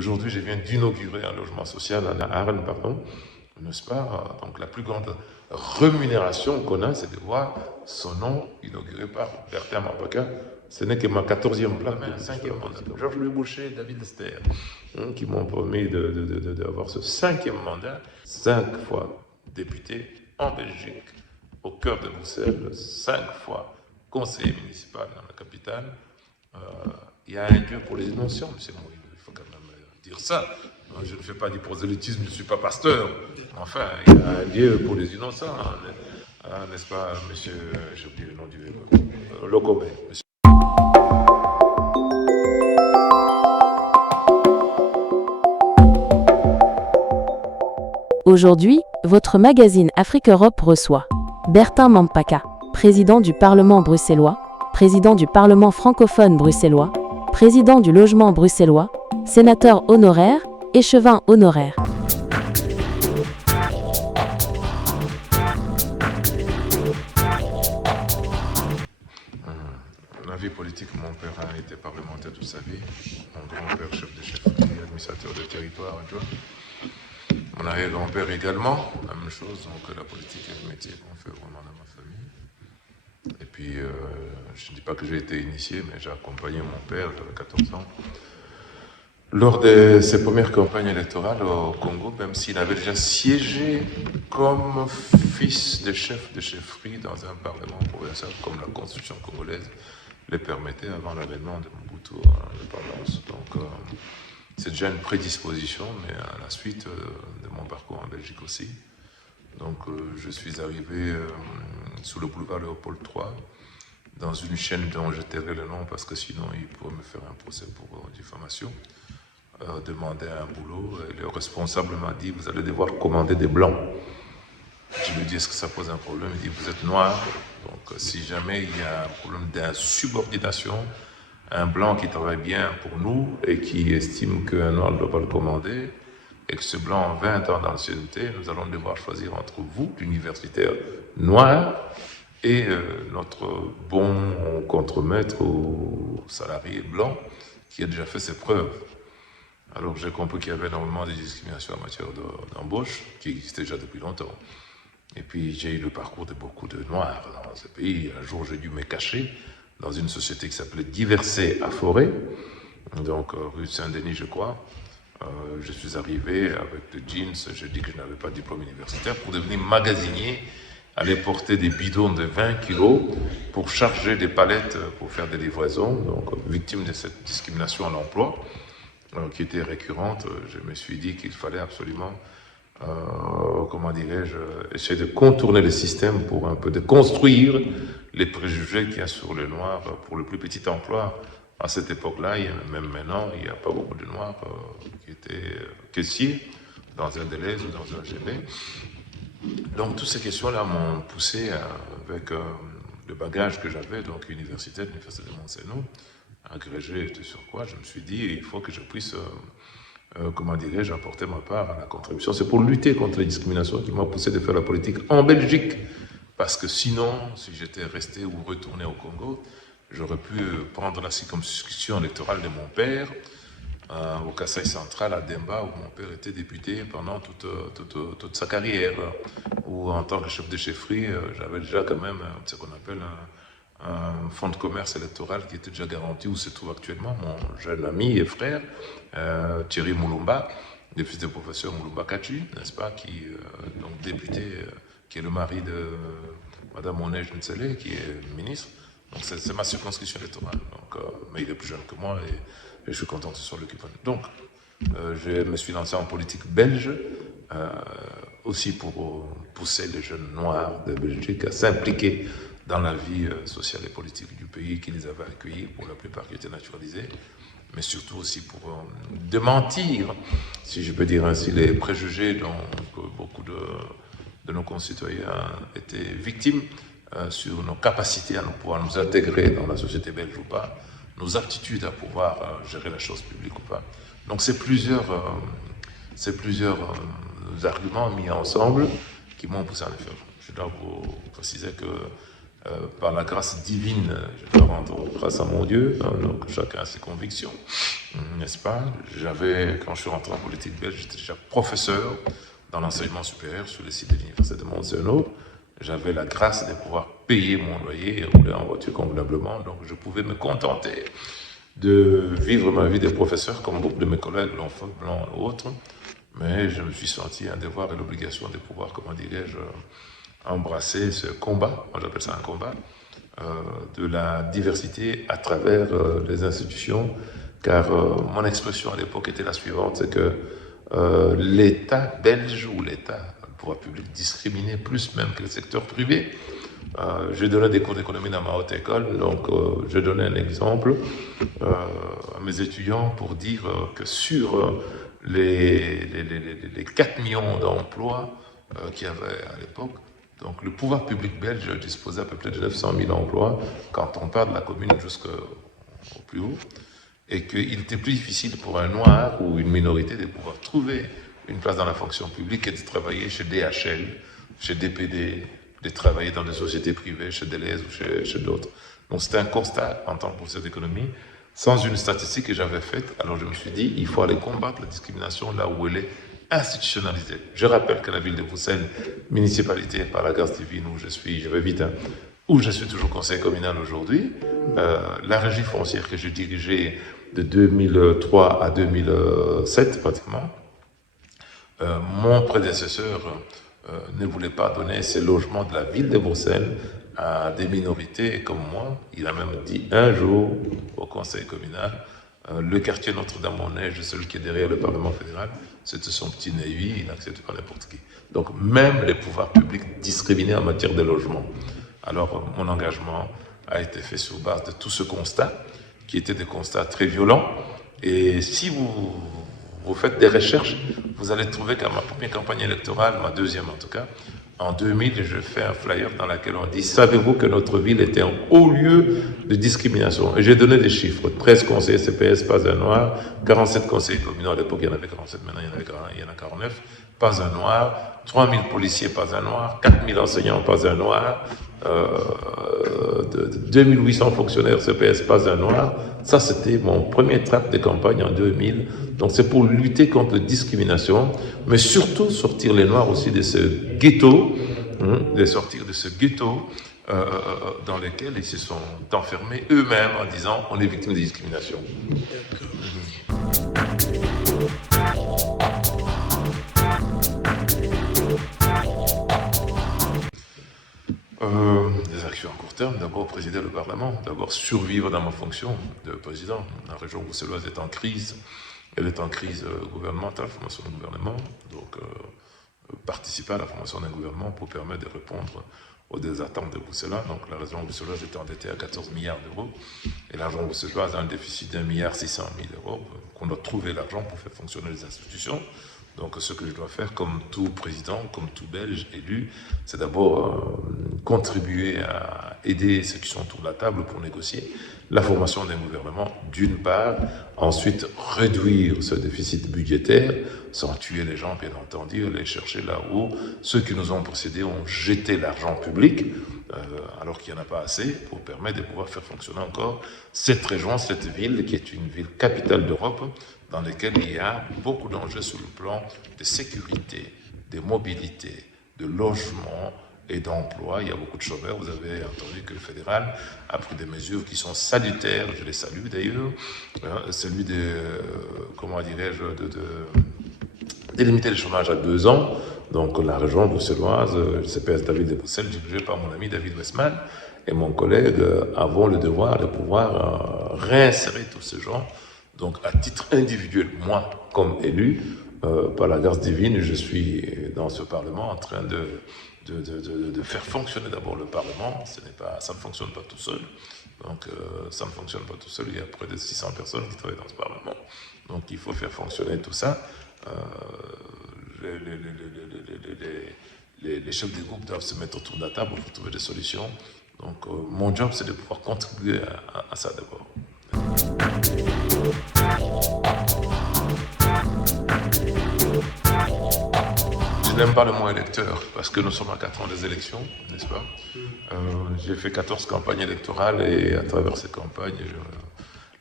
Aujourd'hui, je viens d'inaugurer un logement social à Arles, pardon, n'est-ce pas? Donc la plus grande rémunération qu'on a, c'est de voir son nom inauguré par Bertin Mapaka. Ce n'est que ma 14e place, mais un 5e mandat. Georges-Louis Boucher, David Esther, qui m'ont promis d'avoir ce 5e mandat, 5 fois député en Belgique, au cœur de Bruxelles, 5 fois conseiller municipal dans la capitale. Il y a un Dieu pour les innocents, M. Moïse, il faut quand même dire ça. Je ne fais pas du prosélytisme, je ne suis pas pasteur. Enfin, il y a un Dieu pour les innocents, n'est-ce pas, monsieur, j'ai oublié le nom du Locomé. Aujourd'hui, votre magazine Afrique-Europe reçoit Bertin Mampaka, président du Parlement bruxellois, président du Parlement francophone bruxellois, président du logement bruxellois, sénateur honoraire, échevin honoraire. La vie politique, mon père a été parlementaire toute sa vie, mon grand-père chef de chefferie, administrateur de territoire adjoint. Mon arrière-grand-père également, la même chose, donc la politique est le métier qu'on fait vraiment dans ma famille. Et puis, je ne dis pas que j'ai été initié, mais j'ai accompagné mon père, j'avais 14 ans, lors de ses premières campagnes électorales au Congo, même s'il avait déjà siégé comme fils de chef de chefferie dans un parlement provincial, comme la constitution congolaise le permettait avant l'avènement de Mobutu à l'indépendance. Donc, c'est déjà une prédisposition, mais à la suite de mon parcours en Belgique aussi. Donc, je suis arrivé sous le boulevard Léopold III, dans une chaîne dont je tairai le nom parce que sinon il pourrait me faire un procès pour diffamation. Demander un boulot, et le responsable m'a dit: vous allez devoir commander des blancs. Je lui dis: est-ce que ça pose un problème? Il dit: vous êtes noir, donc si jamais il y a un problème d'insubordination, un blanc qui travaille bien pour nous et qui estime qu'un noir ne doit pas le commander, et que ce blanc a 20 ans d'ancienneté, nous allons devoir choisir entre vous, l'universitaire noir, et notre bon contremaître ou salarié blanc qui a déjà fait ses preuves. Alors j'ai compris qu'il y avait énormément de discrimination en matière d'embauche, qui existait déjà depuis longtemps. Et puis j'ai eu le parcours de beaucoup de Noirs dans ce pays. Un jour j'ai dû me cacher dans une société qui s'appelait Diversé à Forêt, donc rue Saint-Denis je crois. Je suis arrivé avec des jeans, je dis que je n'avais pas de diplôme universitaire, pour devenir magasinier, aller porter des bidons de 20 kilos pour charger des palettes pour faire des livraisons, donc victime de cette discrimination à l'emploi qui était récurrente. Je me suis dit qu'il fallait absolument, comment dirais-je, essayer de contourner le système pour un peu déconstruire les préjugés qu'il y a sur les Noirs pour le plus petit emploi. À cette époque-là, et même maintenant, il n'y a pas beaucoup de Noirs qui étaient caissiers dans un Deleuze ou dans un GB. Donc toutes ces questions-là m'ont poussé avec le bagage que j'avais, donc universitaire, l'université de Montseno, agrégé sur quoi je me suis dit il faut que je puisse, comment dirais-je, apporter ma part à la contribution. C'est pour lutter contre les discriminations qui m'a poussé de faire la politique en Belgique. Parce que sinon, si j'étais resté ou retourné au Congo, j'aurais pu prendre la circonscription électorale de mon père au Kasaï central à Demba, où mon père était député pendant toute sa carrière, où en tant que chef de chefferie, j'avais déjà quand même ce qu'on appelle un fonds de commerce électoral qui était déjà garanti, où se trouve actuellement mon jeune ami et frère, Thierry Moulumba, le fils du professeur Moulumba Kachi, n'est-ce pas, qui donc député, qui est le mari de Madame Onej Nsele, qui est ministre. Donc c'est ma circonscription électorale. Donc, mais il est plus jeune que moi et je suis content que ce soit lui qui prenne. Donc, je me suis lancé en politique belge, aussi pour pousser les jeunes noirs de Belgique à s'impliquer dans la vie sociale et politique du pays qui les avait accueillis, pour la plupart qui étaient naturalisés, mais surtout aussi pour démentir, si je peux dire ainsi, les préjugés dont beaucoup de nos concitoyens étaient victimes sur nos capacités à pouvoir nous intégrer dans la société belge ou pas, nos aptitudes à pouvoir gérer la chose publique ou pas. Donc c'est plusieurs arguments mis ensemble qui m'ont poussé à le faire. Je dois vous préciser que par la grâce divine, je dois rendre grâce à mon Dieu, donc chacun a ses convictions, n'est-ce pas? Quand je suis rentré en politique belge, j'étais déjà professeur dans l'enseignement supérieur sur le site de l'université de Mont-Zeno. J'avais la grâce de pouvoir payer mon loyer et rouler en voiture convenablement, donc je pouvais me contenter de vivre ma vie de professeur comme beaucoup de mes collègues l'ont fait, blancs ou autres, mais je me suis senti un devoir et l'obligation de pouvoir, comment dirais-je, embrasser ce combat, moi j'appelle ça un combat, de la diversité à travers les institutions, car mon expression à l'époque était la suivante, c'est que l'État belge ou l'État, le pouvoir public, discriminait plus même que le secteur privé. Je donnais des cours d'économie dans ma haute école, donc je donnais un exemple à mes étudiants pour dire que sur les 4 millions d'emplois qu'il y avait à l'époque, donc le pouvoir public belge disposait à peu près de 900 000 emplois quand on part de la commune jusqu'au plus haut, et qu'il était plus difficile pour un noir ou une minorité de pouvoir trouver une place dans la fonction publique et de travailler chez DHL, chez DPD, de travailler dans des sociétés privées, chez Deleuze ou chez d'autres. Donc c'était un constat en tant que professeur d'économie, sans une statistique que j'avais faite. Alors je me suis dit, il faut aller combattre la discrimination là où elle est institutionnalisée. Je rappelle que la ville de Bruxelles, municipalité par la grâce divine où je vais vite, où je suis toujours conseiller communal aujourd'hui, la régie foncière que je dirigeais de 2003 à 2007 pratiquement, mon prédécesseur ne voulait pas donner ces logements de la ville de Bruxelles à des minorités comme moi. Il a même dit un jour au conseil communal, le quartier Notre-Dame-en-Neige, celui qui est derrière le Parlement fédéral, c'était son petit Neuilly, il n'accepte pas n'importe qui. Donc même les pouvoirs publics discriminaient en matière de logement. Alors mon engagement a été fait sur base de tout ce constat, qui étaient des constats très violents. Et si vous faites des recherches, vous allez trouver qu'à ma première campagne électorale, ma deuxième en tout cas, en 2000, je fais un flyer dans lequel on dit « Savez-vous que notre ville était un haut lieu de discrimination ?» Et j'ai donné des chiffres. 13 conseillers CPS, pas un noir. 47 conseillers communaux, à l'époque il y en avait 47, maintenant il y en a 49. Pas un noir. 3000 policiers, pas un noir. 4000 enseignants, pas un noir. 2800 fonctionnaires CPS, pas un noir. Ça, c'était mon premier tract de campagne en 2000. Donc, c'est pour lutter contre la discrimination, mais surtout sortir les Noirs aussi de ce ghetto, de sortir de ce ghetto dans lequel ils se sont enfermés eux-mêmes en disant on est victime de discrimination. Des actions à court terme, d'abord présider le Parlement, d'abord survivre dans ma fonction de président. La région bruxelloise est en crise, elle est en crise gouvernementale, formation d'un gouvernement, donc participer à la formation d'un gouvernement pour permettre de répondre aux attentes des Bruxellois. Donc la région bruxelloise est endettée à 14 milliards d'euros et la région bruxelloise a un déficit d'1,6 milliard d'euros, qu'on doit trouver l'argent pour faire fonctionner les institutions. Donc ce que je dois faire comme tout président, comme tout Belge élu, c'est d'abord contribuer à aider ceux qui sont autour de la table pour négocier la formation d'un gouvernement d'une part, ensuite réduire ce déficit budgétaire, sans tuer les gens bien entendu, les chercher là où ceux qui nous ont précédés ont jeté l'argent public, alors qu'il n'y en a pas assez, pour permettre de pouvoir faire fonctionner encore cette région, cette ville qui est une ville capitale d'Europe, dans laquelle il y a beaucoup d'enjeux sur le plan de sécurité, de mobilité, de logement et d'emploi. Il y a beaucoup de chômeurs. Vous avez entendu que le fédéral a pris des mesures qui sont salutaires, je les salue d'ailleurs, celui de, comment dirais-je, de limiter le chômage à 2 ans. Donc la région bruxelloise, le CPS David de Bruxelles, dirigé par mon ami David Westman, et mon collègue avons le devoir de pouvoir réinsérer tous ces gens. Donc, à titre individuel, moi, comme élu, par la grâce divine, je suis dans ce Parlement en train de faire fonctionner d'abord le Parlement. Ça ne fonctionne pas tout seul. Donc, ça ne fonctionne pas tout seul. Il y a près de 600 personnes qui travaillent dans ce Parlement. Donc, il faut faire fonctionner tout ça. Les chefs des groupes doivent se mettre autour de la table pour trouver des solutions. Donc, mon job, c'est de pouvoir contribuer à ça d'abord. Je n'aime pas le mot électeur, parce que nous sommes à 4 ans des élections, n'est-ce pas? J'ai fait 14 campagnes électorales et à travers ces campagnes,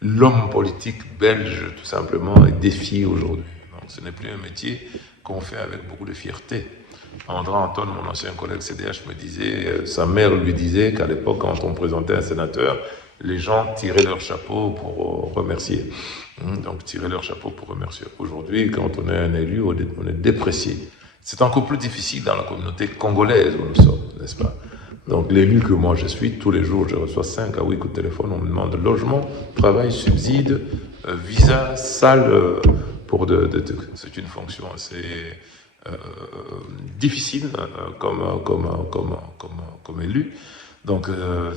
l'homme politique belge, tout simplement, est défié aujourd'hui. Donc ce n'est plus un métier qu'on fait avec beaucoup de fierté. André Anton, mon ancien collègue CDH, me disait, sa mère lui disait qu'à l'époque, quand on présentait un sénateur, les gens tiraient leur chapeau pour remercier. Donc tirer leur chapeau pour remercier. Aujourd'hui, quand on est un élu, on est déprécié. C'est encore plus difficile dans la communauté congolaise où nous sommes, n'est-ce pas? Donc l'élu que moi je suis, tous les jours je reçois 5 à 8 coups de téléphone, on me demande logement, travail, subside, visa, salle, c'est une fonction assez difficile comme élu. Donc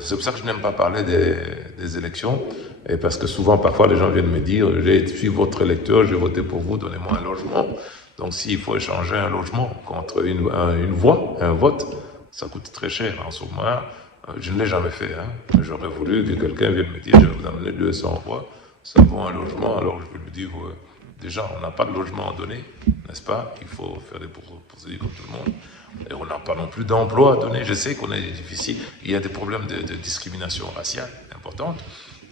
c'est pour ça que je n'aime pas parler des élections, et parce que souvent, parfois, les gens viennent me dire « Je suis votre électeur, j'ai voté pour vous, donnez-moi un logement ». Donc s'il faut échanger un logement contre une voix, un vote, ça coûte très cher. En ce moment, je ne l'ai jamais fait. J'aurais voulu que quelqu'un vienne me dire « Je vais vous amener 200 voix, ça vaut un logement ». Alors je peux lui dire déjà, on n'a pas de logement à donner, n'est-ce pas? Il faut faire des procédures comme tout le monde. Et on n'a pas non plus d'emploi à donner. Je sais qu'on est difficile. Il y a des problèmes de discrimination raciale importante,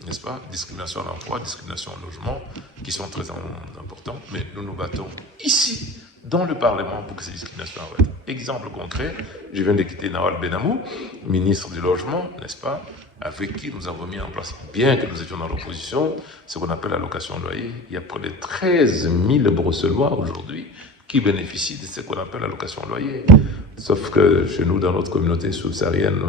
n'est-ce pas? Discrimination à l'emploi, discrimination au logement, qui sont très importants. Mais nous nous battons ici, dans le Parlement, pour que ces discriminations arrêtent. Exemple concret, je viens de quitter Nawal Benamou, ministre du Logement, n'est-ce pas? Avec qui nous avons mis en place, bien que nous étions dans l'opposition, ce qu'on appelle l'allocation loyer. Il y a près de 13 000 Bruxellois aujourd'hui qui bénéficient de ce qu'on appelle l'allocation loyer. Sauf que chez nous, dans notre communauté subsaharienne,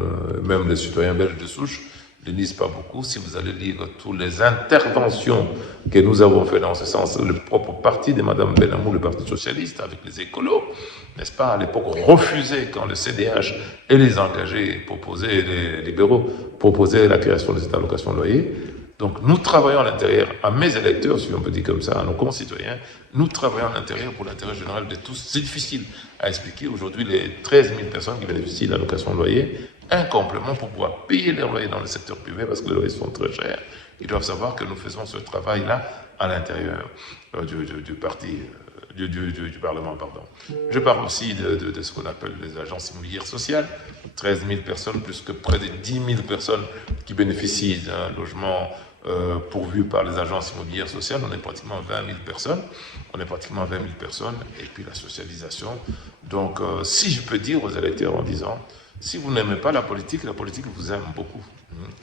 même les citoyens belges de souche ne lisent pas beaucoup. Si vous allez lire toutes les interventions que nous avons faites dans ce sens, le propre parti de Mme Benamou, le Parti socialiste, avec les écolos, n'est-ce pas, à l'époque refusait quand le CDH et les engagés proposaient, les libéraux proposaient la création de cette allocation loyer. Donc nous travaillons à l'intérieur, à mes électeurs, si on peut dire comme ça, à nos concitoyens, nous travaillons à l'intérieur pour l'intérêt général de tous. C'est difficile à expliquer aujourd'hui les 13 000 personnes qui bénéficient de l'allocation loyer, un complément pour pouvoir payer les loyers dans le secteur privé parce que les loyers sont très chers. Ils doivent savoir que nous faisons ce travail-là à l'intérieur du parti, du Parlement, pardon. Je parle aussi de ce qu'on appelle les agences immobilières sociales, 13 000 personnes, plus que près de 10 000 personnes qui bénéficient d'un logement pourvu par les agences immobilières sociales. On est pratiquement 20 000 personnes. Et puis la socialisation. Donc, si je peux dire aux électeurs en disant, si vous n'aimez pas la politique vous aime beaucoup.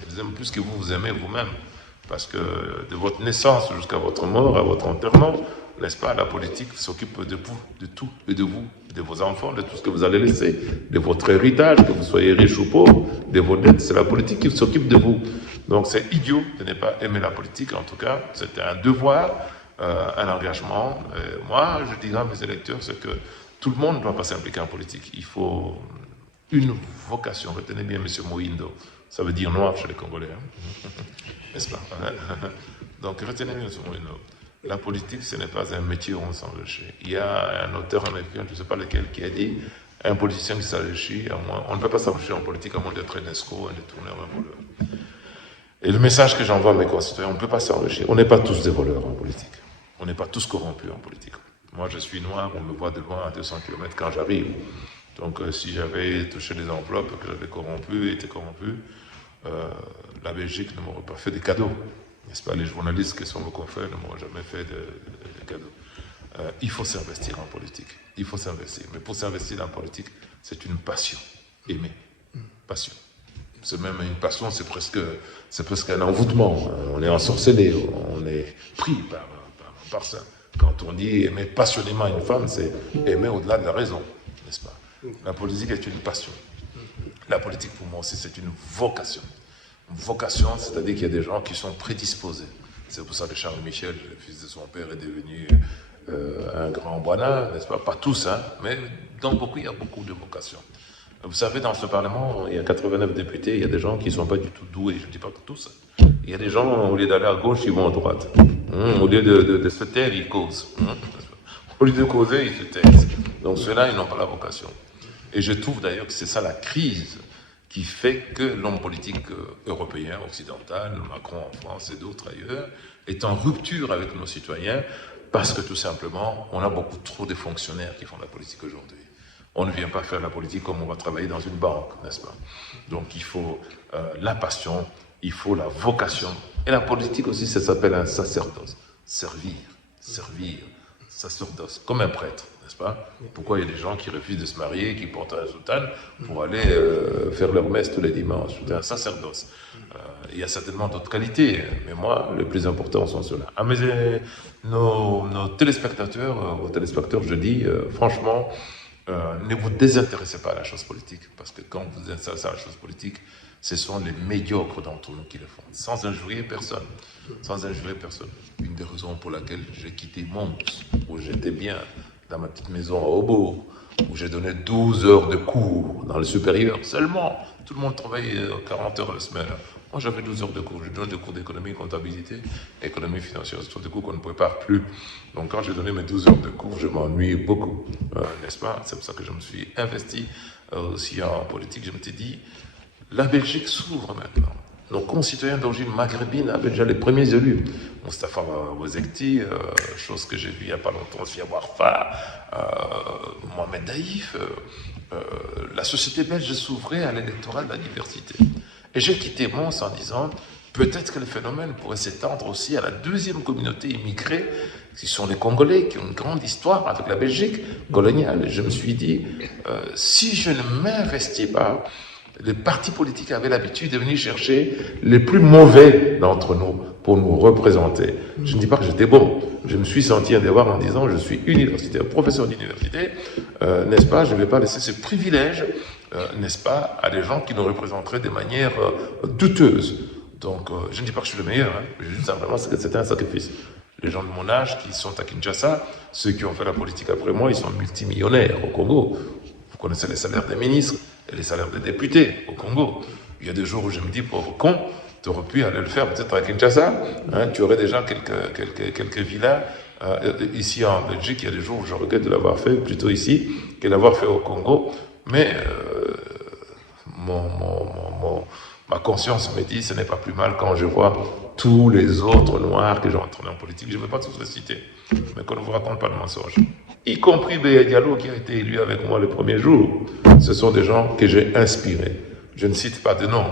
Elle vous aime plus que vous aimez vous-même. Parce que de votre naissance jusqu'à votre mort, à votre enterrement, n'est-ce pas, la politique s'occupe de vous, de tout, et de vous, de vos enfants, de tout ce que vous allez laisser, de votre héritage, que vous soyez riche ou pauvre, de vos dettes. C'est la politique qui s'occupe de vous. Donc c'est idiot de ne pas aimer la politique. En tout cas, c'est un devoir, un engagement. Moi, je dirais à mes électeurs, c'est que tout le monde ne doit pas s'impliquer en politique. Il faut une vocation. Retenez bien M. Moïndo. Ça veut dire noir chez les Congolais. N'est-ce pas? Donc retenez bien M. Moïndo. La politique, ce n'est pas un métier où on s'enrichit. Il y a un auteur américain, je ne sais pas lequel, qui a dit un politicien qui s'enrichit, on ne peut pas s'enrichir en politique à moins d'être un escroc, un détourneur, un voleur. Et le message que j'envoie à mes concitoyens, on ne peut pas s'enrichir. On n'est pas tous des voleurs en politique. On n'est pas tous corrompus en politique. Moi, je suis noir, on me voit de loin à 200 km quand j'arrive. Donc, si j'avais touché des enveloppes, que j'avais été corrompu, la Belgique ne m'aurait pas fait des cadeaux. N'est-ce pas? Les journalistes qui sont vos confrères ne m'ont jamais fait de cadeaux. Il faut s'investir en politique. Il faut s'investir. Mais pour s'investir dans la politique, c'est une passion. Aimer. Passion. C'est même une passion, c'est presque un envoûtement. On est ensorcelé, on est pris par ça. Quand on dit aimer passionnément une femme, c'est aimer au-delà de la raison. N'est-ce pas? La politique est une passion. La politique, pour moi aussi, c'est une vocation. Vocation, c'est-à-dire qu'il y a des gens qui sont prédisposés. C'est pour ça que Charles Michel, le fils de son père, est devenu un grand boinard, n'est-ce pas? Pas tous, hein, mais dans beaucoup, il y a beaucoup de vocations. Vous savez, dans ce Parlement, il y a 89 députés, il y a des gens qui ne sont pas du tout doués, je ne dis pas que tous. Il y a des gens, au lieu d'aller à gauche, ils vont à droite. Au lieu de se taire, ils causent. Au lieu de causer, ils se taisent. Donc ceux-là, ils n'ont pas la vocation. Et je trouve d'ailleurs que c'est ça la crise qui fait que l'homme politique européen, occidental, Macron en France et d'autres ailleurs, est en rupture avec nos citoyens parce que tout simplement, on a beaucoup trop de fonctionnaires qui font la politique aujourd'hui. On ne vient pas faire la politique comme on va travailler dans une banque, n'est-ce pas? Donc il faut la passion, il faut la vocation. Et la politique aussi, ça s'appelle un sacerdoce. Servir, sacerdoce, comme un prêtre, n'est-ce pas? Pourquoi il y a des gens qui refusent de se marier, qui portent un soutane pour aller faire leur messe tous les dimanches? C'est un sacerdoce. Il y a certainement d'autres qualités, mais moi, le plus important sont ceux-là. Ah, mais nos téléspectateurs, aux téléspectateurs, je dis franchement, ne vous désintéressez pas à la chose politique, parce que quand vous vous intéressez à la chose politique, ce sont les médiocres d'entre nous qui le font, sans injurier personne. Sans injurier personne. Une des raisons pour laquelle j'ai quitté Mons, où j'étais bien, dans ma petite maison à Aubourg, où j'ai donné 12 heures de cours dans le supérieur seulement. Tout le monde travaillait 40 heures la semaine. Moi, j'avais 12 heures de cours. Je donne des cours d'économie, comptabilité, économie financière. Ce sont des cours qu'on ne prépare plus. Donc, quand j'ai donné mes 12 heures de cours, je m'ennuie beaucoup, n'est-ce pas? C'est pour ça que je me suis investi aussi en politique. Je me suis dit, la Belgique s'ouvre maintenant. Nos concitoyens d'origine maghrébine avaient déjà les premiers élus. Moustapha Wozekti, chose que j'ai vue il n'y a pas longtemps, Sofia Warfa, Mohamed Daïf. La société belge s'ouvrait à l'électorat de la diversité. Et j'ai quitté Mons en disant, peut-être que le phénomène pourrait s'étendre aussi à la deuxième communauté immigrée, qui sont les Congolais, qui ont une grande histoire avec la Belgique coloniale. Et je me suis dit, si je ne m'investis pas, les partis politiques avaient l'habitude de venir chercher les plus mauvais d'entre nous pour nous représenter. Je ne dis pas que j'étais bon. Je me suis senti un devoir en disant je suis universitaire, professeur d'université, n'est-ce pas? Je ne vais pas laisser ce privilège, n'est-ce pas, à des gens qui nous représenteraient de manière douteuse. Donc, je ne dis pas que je suis le meilleur, hein, je dis simplement que c'était un sacrifice. Les gens de mon âge qui sont à Kinshasa, ceux qui ont fait la politique après moi, ils sont multimillionnaires au Congo. Vous connaissez les salaires des ministres et les salaires des députés au Congo. Il y a des jours où je me dis, pauvre con, tu aurais pu aller le faire peut-être à Kinshasa, hein, tu aurais déjà quelques villas. Ici en Belgique, il y a des jours où je regrette de l'avoir fait plutôt ici que de l'avoir fait au Congo. Mais ma conscience me dit, ce n'est pas plus mal quand je vois tous les autres noirs que j'ai entraînés en politique. Je ne vais pas tous les citer, mais qu'on ne vous raconte pas de mensonges. Y compris Béa Diallo qui a été élu avec moi le premier jour. Ce sont des gens que j'ai inspirés. Je ne cite pas de nom,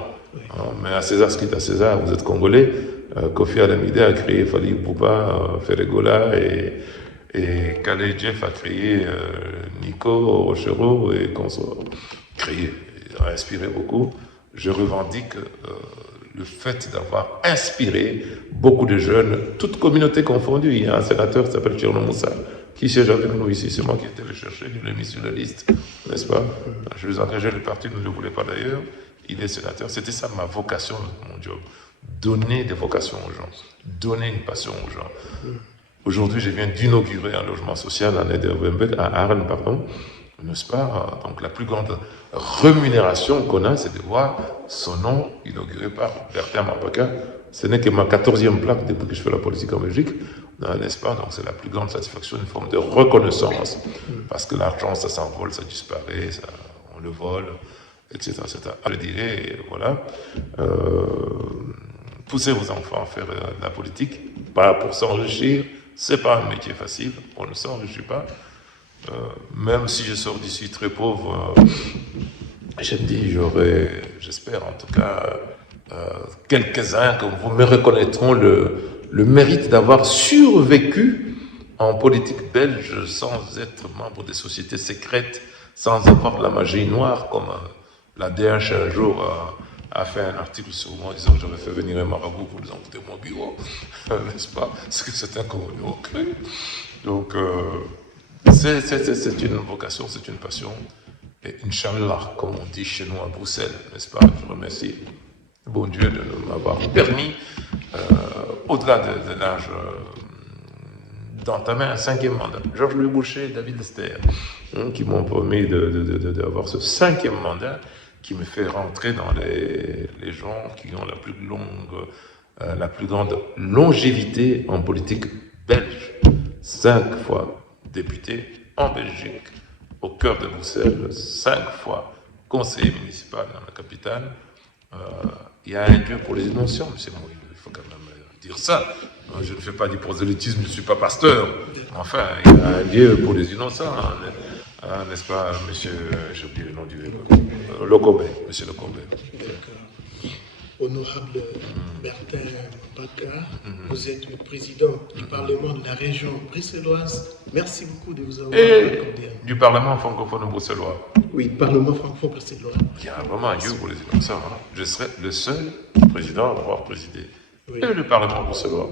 hein, mais à César ce qui est à César, vous êtes Congolais. Kofi Alamide a créé Fali Poupa, Ferregola et Khaled Jeff a créé Nico Rochereau et consorts. Créé, a inspiré beaucoup. Je revendique le fait d'avoir inspiré beaucoup de jeunes, toutes communautés confondues. Il y a un sénateur qui s'appelle Tcherno Moussa, qui siège avec nous ici. C'est moi qui étais le chercher, je l'ai mis sur la liste, n'est-ce pas? Je les engageais, le parti ne le voulait pas d'ailleurs. Il est sénateur. C'était ça ma vocation, mon job. Donner des vocations aux gens, donner une passion aux gens. Aujourd'hui, je viens d'inaugurer un logement social à Arles, pardon, n'est-ce pas? Donc la plus grande rémunération qu'on a, c'est de voir son nom inauguré par Bertin Mampaka. Ce n'est que ma 14e plaque depuis que je fais la politique en Belgique, n'est-ce pas? Donc c'est la plus grande satisfaction, une forme de reconnaissance. Parce que l'argent, ça s'envole, ça disparaît, on le vole, etc. etc. Je dirais, voilà, poussez vos enfants à faire de la politique, pas pour s'enrichir, c'est pas un métier facile, on ne s'enrichit pas. Même si je sors d'ici très pauvre, je me dis, j'espère en tout cas, quelques-uns que vous me reconnaîtront le mérite d'avoir survécu en politique belge sans être membre des sociétés secrètes, sans avoir de la magie noire, comme la DH un jour a fait un article sur moi disant que j'avais fait venir un marabout pour les envoyer mon bureau, n'est-ce pas? Parce que c'est un convenu au creux. Donc, c'est une vocation, c'est une passion. Et Inch'Allah, comme on dit chez nous à Bruxelles, n'est-ce pas? Je remercie le bon Dieu de m'avoir permis, au-delà de l'âge, d'entamer un 5e mandat. Georges-Louis Boucher et David Lester, qui m'ont permis d'avoir ce 5e mandat qui me fait rentrer dans les gens qui ont la plus grande longévité en politique belge. 5 fois député en Belgique, au cœur de Bruxelles, 5 fois conseiller municipal dans la capitale. Il y a un Dieu pour les innocents, M. Moïse, il faut quand même dire ça. Je ne fais pas du prosélytisme, je ne suis pas pasteur. Enfin, il y a un Dieu pour les innocents. n'est-ce pas, monsieur, j'ai oublié le nom du Locobé, monsieur Locobé. D'accord. Honorable Bertin Mpaka, vous êtes le président du Parlement de la région bruxelloise. Merci beaucoup de vous avoir accordé. Du Parlement francophone bruxellois. Oui, Parlement francophone bruxellois. Il y a vraiment un Dieu pour les dire comme ça. Hein. Je serai le seul président à avoir présidé. Oui. Et le Parlement bruxellois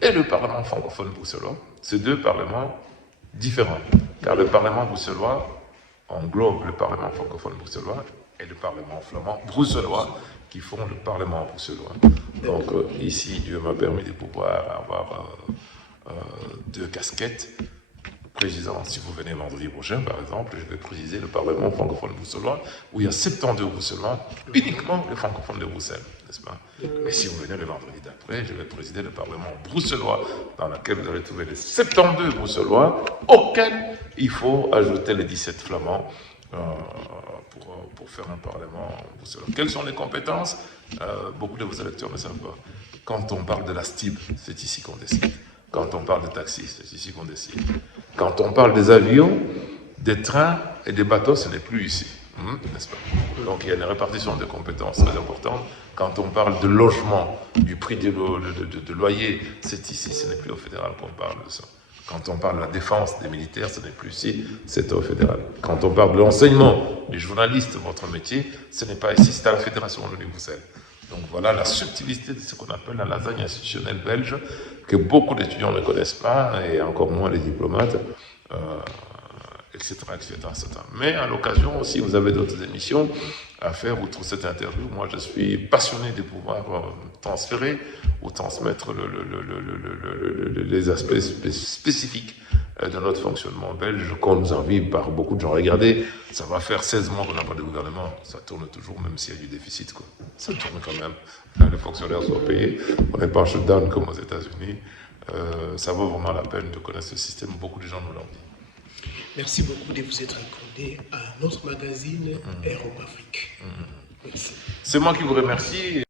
et le Parlement francophone bruxellois, c'est deux parlements différents. Car le Parlement bruxellois englobe le Parlement francophone bruxellois et le Parlement flamand bruxellois qui font le Parlement bruxellois. Donc ici, Dieu m'a permis de pouvoir avoir deux casquettes. Président, si vous venez vendredi prochain, par exemple, je vais présider le Parlement francophone bruxellois, où il y a 72 bruxellois, uniquement les francophones de Bruxelles, n'est-ce pas? Et si vous venez le vendredi d'après, je vais présider le Parlement bruxellois, dans lequel vous allez trouver les 72 bruxellois, auxquels il faut ajouter les 17 flamands pour faire un Parlement bruxellois. Quelles sont les compétences? Beaucoup de vos électeurs ne savent pas. Quand on parle de la STIB, c'est ici qu'on décide. Quand on parle de taxis, c'est ici qu'on décide. Quand on parle des avions, des trains et des bateaux, ce n'est plus ici, n'est-ce pas? Donc il y a une répartition de compétences très importante. Quand on parle de logement, du prix de loyer, c'est ici, ce n'est plus au fédéral qu'on parle de ça. Quand on parle de la défense des militaires, ce n'est plus ici, c'est au fédéral. Quand on parle de l'enseignement des journalistes, votre métier, ce n'est pas ici, c'est à la Fédération de Bruxelles. Donc voilà la subtilité de ce qu'on appelle la lasagne institutionnelle belge, que beaucoup d'étudiants ne connaissent pas, et encore moins les diplomates, etc., etc., etc. Mais à l'occasion, si vous avez d'autres émissions à faire outre cette interview, moi je suis passionné de pouvoir transférer ou transmettre les aspects spécifiques de notre fonctionnement belge qu'on nous envie par beaucoup de gens. Regardez, ça va faire 16 mois qu'on n'a pas de gouvernement, ça tourne toujours, même s'il y a du déficit, quoi. Ça tourne quand même, les fonctionnaires sont payés, on n'est pas en shutdown comme aux États-Unis. Ça vaut vraiment la peine de connaître ce système, beaucoup de gens nous l'ont dit. Merci beaucoup de vous être accordé à notre magazine Europe Afrique. Merci. C'est moi qui vous remercie.